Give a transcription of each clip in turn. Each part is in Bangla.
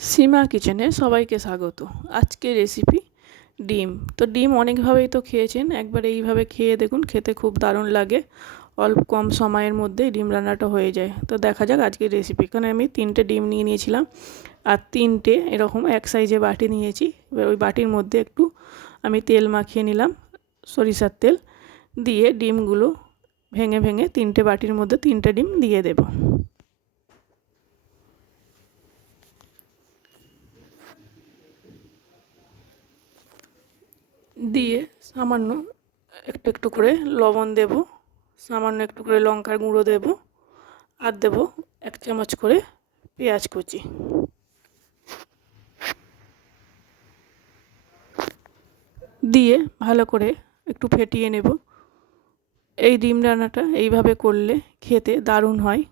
সীমা কিচেনে সবাইকে স্বাগত। আজকে রেসিপি ডিম। তো ডিম অনেকভাবেই তো খেয়েছেন, একবার এইভাবে খেয়ে দেখুন, খেতে খুব দারুণ লাগে। অল্প কম সময়ের মধ্যে ডিম রান্নাটা হয়ে যায়। তো দেখা যাক আজকের রেসিপি এখানে আমি তিনটে ডিম নিয়ে নিয়েছিলাম, আর তিনটে এরকম এক সাইজে বাটি নিয়েছি। এবার ওই বাটির মধ্যে একটু আমি তেল মাখিয়ে নিলাম, সরিষার তেল। দিয়ে ডিমগুলো ভেঙে ভেঙে তিনটে বাটির মধ্যে তিনটে ডিম দিয়ে দেবো। দিয়ে সামান্য একটু একটু করে লবণ দেব, সামান্য একটু করে লঙ্কার গুঁড়ো দেব, আর দেব এক চামচ করে পেঁয়াজ কুচি। দিয়ে ভালো করে একটু ফেটিয়ে নেব। এই ডিম রান্নাটা এইভাবে করলে খেতে দারুণ হয়।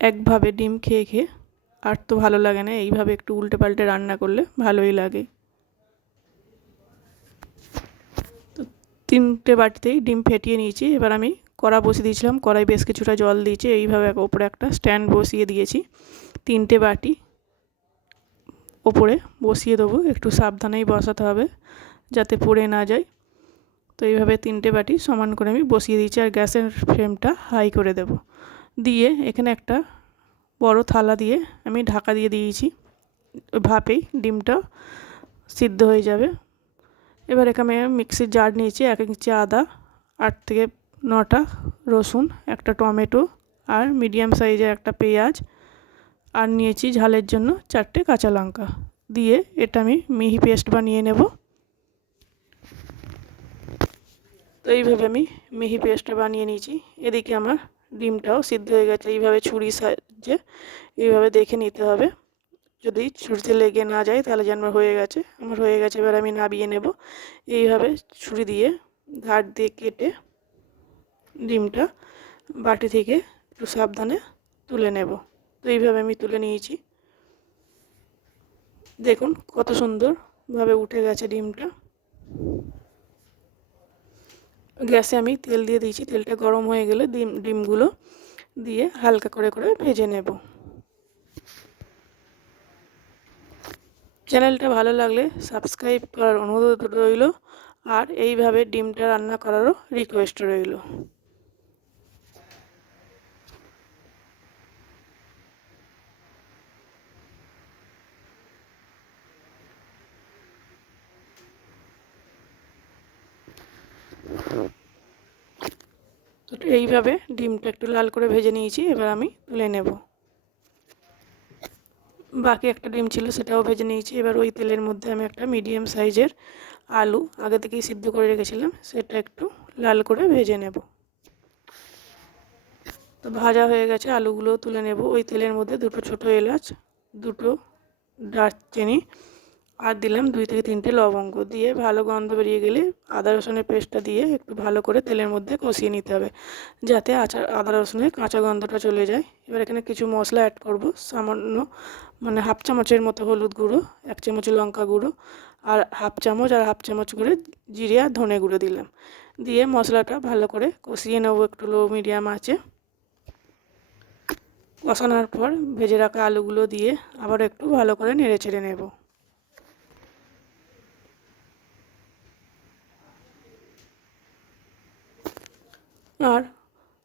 একভাবে ডিম খেয়ে খেয়ে আর তো ভালো লাগে না, এইভাবে একটু উল্টে পাল্টে রান্না করলে ভালোই লাগে। তিনটে বাটিতেই ডিম ফেটিয়ে নিয়েছি। এবার আমি কড়া বসিয়ে দিয়েছিলাম। কড়াই বেশ কিছুটা জল দিয়েছি। এইভাবে ওপরে একটা স্ট্যান্ড বসিয়ে দিয়েছি। তিনটে বাটি ওপরে বসিয়ে দেবো। একটু সাবধানেই বসাতে হবে যাতে পড়ে না যায়। তো এইভাবে তিনটে বাটি সমান করে আমি বসিয়ে দিয়েছি আর গ্যাসের ফ্লেমটা হাই করে দেব। দিয়ে এখানে একটা বড় থালা দিয়ে আমি ঢাকা দিয়ে দিয়েছি। ভাপেই ডিমটা সিদ্ধ হয়ে যাবে। এবার এখানে মিক্সির জার নিয়েছি, এক ইঞ্চি আদা, আট থেকে নটা রসুন, একটা টমেটো আর মিডিয়াম সাইজের একটা পেঁয়াজ আর নিয়েছি ঝালের জন্য চারটে কাঁচা লঙ্কা। দিয়ে এটা আমি মিহি পেস্ট বানিয়ে নেব। তো এইভাবে আমি মিহি পেস্টটা বানিয়ে নিয়েছি। এদিকে আমার ডিমটাও সিদ্ধ হয়ে গেছে। এইভাবে ছুরি সাহায্যে এইভাবে দেখে নিতে হবে। যদি ছুরিতে লেগে না যায় তাহলে যেন হয়ে গেছে। আমার হয়ে গেছে, এবার আমি নাবিয়ে নেব। এইভাবে ছুরি দিয়ে ধার দিয়ে কেটে ডিমটা বাটি থেকে একটু সাবধানে তুলে নেব। তো এইভাবে আমি তুলে নিয়েছি। দেখুন কত সুন্দরভাবে উঠে গেছে ডিমটা। গ্যাসে আমি তেল দিয়ে দিয়েছি। তেলটা গরম হয়ে গেলে ডিম, ডিমগুলো দিয়ে হালকা করে করে ভেজে নেব। চ্যানেলটা ভালো লাগলে সাবস্ক্রাইব করার অনুরোধ রইল আর এইভাবে ডিমটা রান্না করারও রিকোয়েস্ট রইল। এইভাবে ডিমটা একটু লাল করে ভেজে নিয়েছি, এবার আমি তুলে নেব। বাকি একটা ডিম ছিল সেটাও ভেজে নিয়েছি। এবার ওই তেলের মধ্যে আমি একটা মিডিয়াম সাইজের আলু আগে থেকেই সিদ্ধ করে রেখেছিলাম, সেটা একটু লাল করে ভেজে নেব। তো ভাজা হয়ে গেছে আলুগুলো তুলে নেব। ওই তেলের মধ্যে দুটো ছোট এলাচ, দুটো দারচিনি আর দিলাম দুই থেকে তিনটে লবঙ্গ দিয়ে ভালো গন্ধ বেরিয়ে গেলে আদা রসুনের পেস্টটা দিয়ে একটু ভালো করে তেলের মধ্যে কষিয়ে নিতে হবে, যাতে আচা আদা রসুনের কাঁচা গন্ধটা চলে যায়। এবার এখানে কিছু মশলা অ্যাড করব, সামান্য মানে হাফ চামচের মতো হলুদ গুঁড়ো, এক চামচ লঙ্কা গুঁড়ো আর হাফ চামচ আর হাফ চামচ করে জিরে ধনে গুঁড়ো দিলাম। দিয়ে মশলাটা ভালো করে কষিয়ে নেব একটু লো মিডিয়াম আছে কষানোর পর ভেজে রাখা আলুগুলো দিয়ে আবার একটু ভালো করে নেড়ে ছেড়ে নেব। আর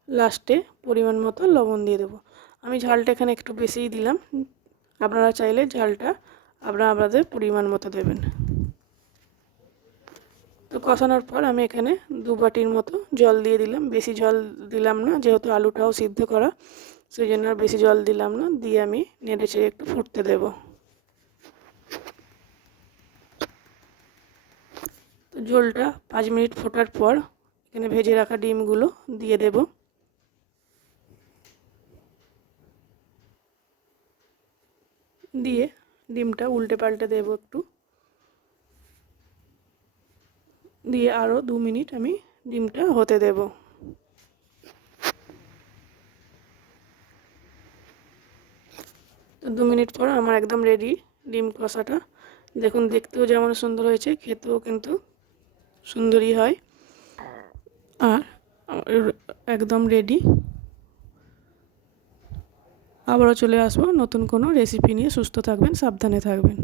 লাস্টে পরিমাণ মতো লবণ দিয়ে দেবো। আমি ঝালটা এখানে একটু বেশিই দিলাম। আপনারা চাইলে ঝালটা আপনারা আপনাদের পরিমাণ মতো দেবেন। তো কষানোর পর আমি এখানে দু বাটির মতো জল দিয়ে দিলাম। বেশি জল দিলাম না, যেহেতু আলুটাও সিদ্ধ করা সেই জন্য আর বেশি জল দিলাম না। দিয়ে আমি নেড়ে চেড়ে একটু ফুটতে দেব। তো জলটা পাঁচ মিনিট ফোটার পর এখানে ভেজে রাখা ডিমগুলো দিয়ে দেব। দিয়ে ডিমটা উল্টে পাল্টে দেব একটু। দিয়ে আরও দু মিনিট আমি ডিমটা হতে দেব। তো দু মিনিট পর আমার একদম রেডি ডিম কষাটা। দেখুন, দেখতেও যেমন সুন্দর হয়েছে, খেতেও কিন্তু সুন্দরই হয়। আর একদম রেডি আবারও চলে আসব নতুন কোনো রেসিপি নিয়ে। সুস্থ থাকবেন সাবধানে থাকবেন।